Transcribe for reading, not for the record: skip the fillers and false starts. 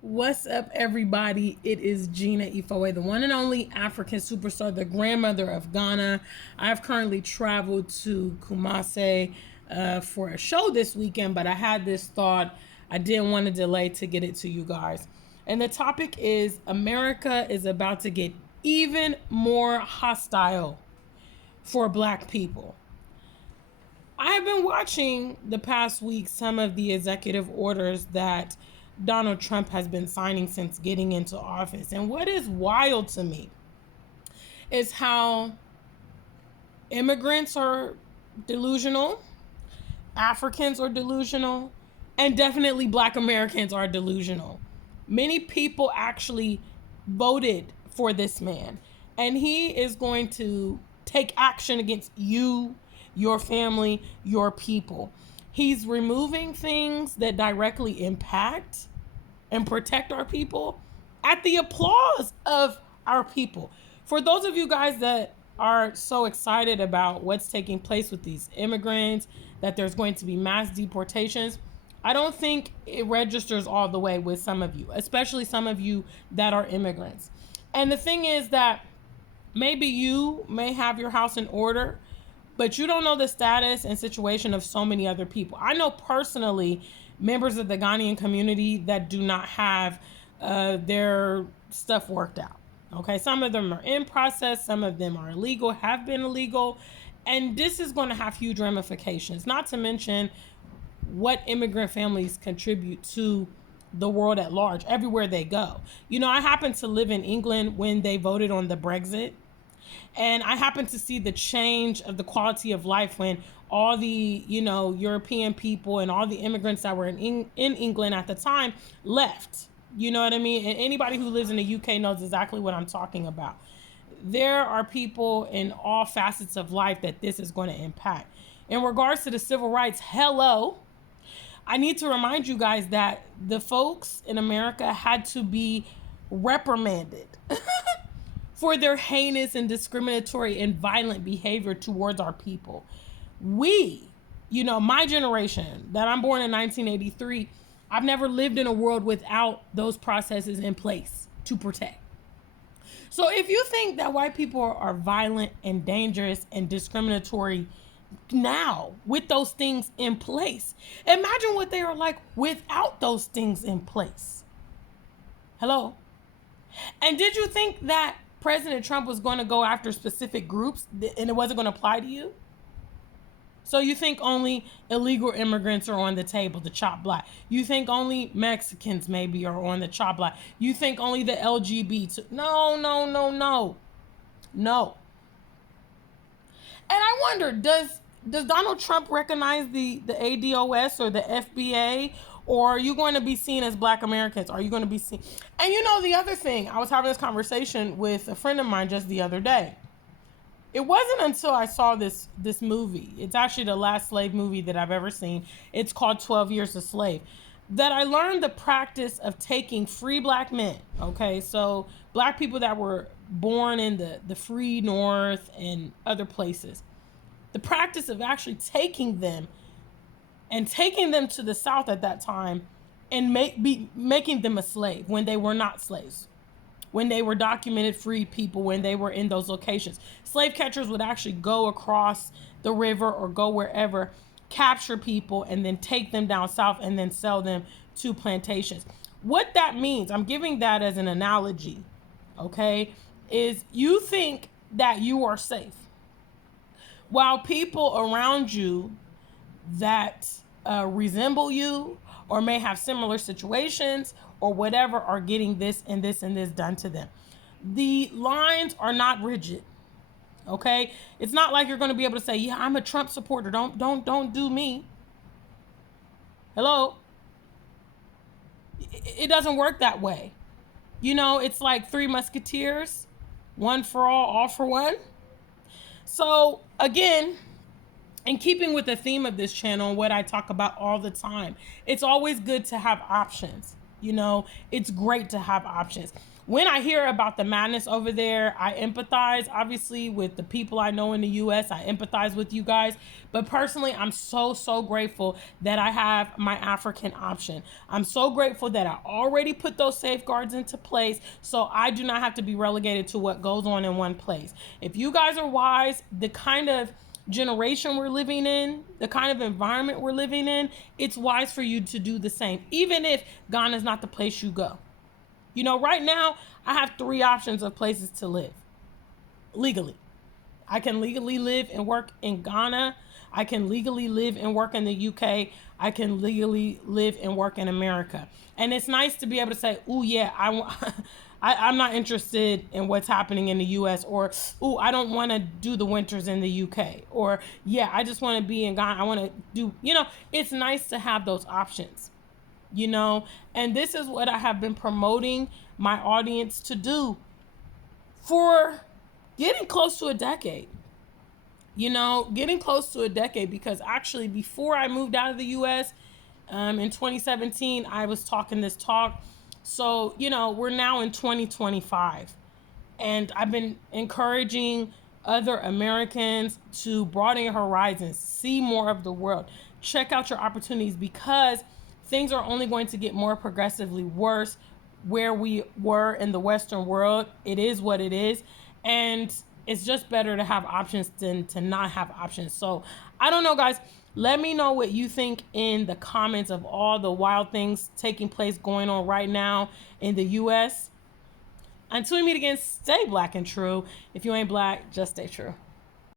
What's up, everybody? It is Gina Ifoe, the one and only African superstar, the grandmother of Ghana. I've currently traveled to Kumasi for a show this weekend, but I had this thought I didn't want to delay to get it to you guys. And the topic is America is about to get even more hostile for Black people. I have been watching the past week some of the executive orders that Donald Trump has been signing since getting into office. And what is wild to me is how immigrants are delusional, Africans are delusional, and definitely Black Americans are delusional. Many people actually voted for this man, and he is going to take action against you, your family, your people. He's removing things that directly impact and protect our people at the applause of our people. For those of you guys that are so excited about what's taking place with these immigrants, that there's going to be mass deportations, I don't think it registers all the way with some of you, especially some of you that are immigrants. And the thing is that maybe you may have your house in order, but you don't know the status and situation of so many other people. I know personally members of the Ghanaian community that do not have their stuff worked out. Okay, some of them are in process, some of them are illegal, have been illegal, and this is going to have huge ramifications, not to mention what immigrant families contribute to the world at large, everywhere they go. You know, I happened to live in England when they voted on the Brexit. And I happened to see the change of the quality of life when all the, European people and all the immigrants that were in England at the time left. You know what I mean? And anybody who lives in the UK knows exactly what I'm talking about. There are people in all facets of life that this is going to impact. In regards to the civil rights, hello, I need to remind you guys that the folks in America had to be reprimanded for their heinous and discriminatory and violent behavior towards our people. We, my generation, that I'm born in 1983, I've never lived in a world without those processes in place to protect. So if you think that white people are violent and dangerous and discriminatory now with those things in place, imagine what they are like without those things in place. Hello? And did you think that President Trump was going to go after specific groups and it wasn't going to apply to you? So you think only illegal immigrants are on the table, the chop block. You think only Mexicans maybe are on the chop block. You think only the LGBT. No. No. And I wonder, does Donald Trump recognize the ADOS or the FBA? Or are you going to be seen as Black Americans? Are you going to be seen? And the other thing, I was having this conversation with a friend of mine just the other day. It wasn't until I saw this movie, it's actually the last slave movie that I've ever seen. It's called 12 Years a Slave, that I learned the practice of taking free Black men. Okay, so Black people that were born in the free North and other places. The practice of actually taking them to the South at that time and making them a slave when they were not slaves, when they were documented free people, when they were in those locations. Slave catchers would actually go across the river or go wherever, capture people, and then take them down south and then sell them to plantations. What that means, I'm giving that as an analogy, okay, is you think that you are safe while people around you that resemble you or may have similar situations or whatever are getting this and this and this done to them. The lines are not rigid. Okay? It's not like you're going to be able to say, "Yeah, I'm a Trump supporter. Don't do me." Hello? It doesn't work that way. It's like Three Musketeers, one for all for one. So, again, in keeping with the theme of this channel and what I talk about all the time, it's always good to have options. You know, it's great to have options. When I hear about the madness over there, I empathize, obviously, with the people I know in the US. I empathize with you guys. But personally, I'm so grateful that I have my African option. I'm so grateful that I already put those safeguards into place so I do not have to be relegated to what goes on in one place. If you guys are wise, the kind of generation we're living in, the kind of environment we're living in, it's wise for you to do the same, even if Ghana is not the place you go. You know, right now, I have 3 options of places to live legally. I can legally live and work in Ghana. I can legally live and work in the UK. I can legally live and work in America. And it's nice to be able to say, "Oh yeah, I'm not interested in what's happening in the US," or "Oh, I don't want to do the winters in the UK," or "Yeah, I just want to be in Ghana. I want to do," you know, it's nice to have those options. You know, and this is what I have been promoting my audience to do for getting close to a decade. You know, getting close to a decade, because actually before I moved out of the US in 2017, I was talking this talk. So, you know, we're now in 2025, and I've been encouraging other Americans to broaden your horizons, see more of the world, check out your opportunities, because things are only going to get more progressively worse where we were in the Western world. It is what it is. And it's just better to have options than to not have options. So I don't know, guys. Let me know what you think in the comments of all the wild things taking place going on right now in the US. Until we meet again, stay black and true. If you ain't black, just stay true.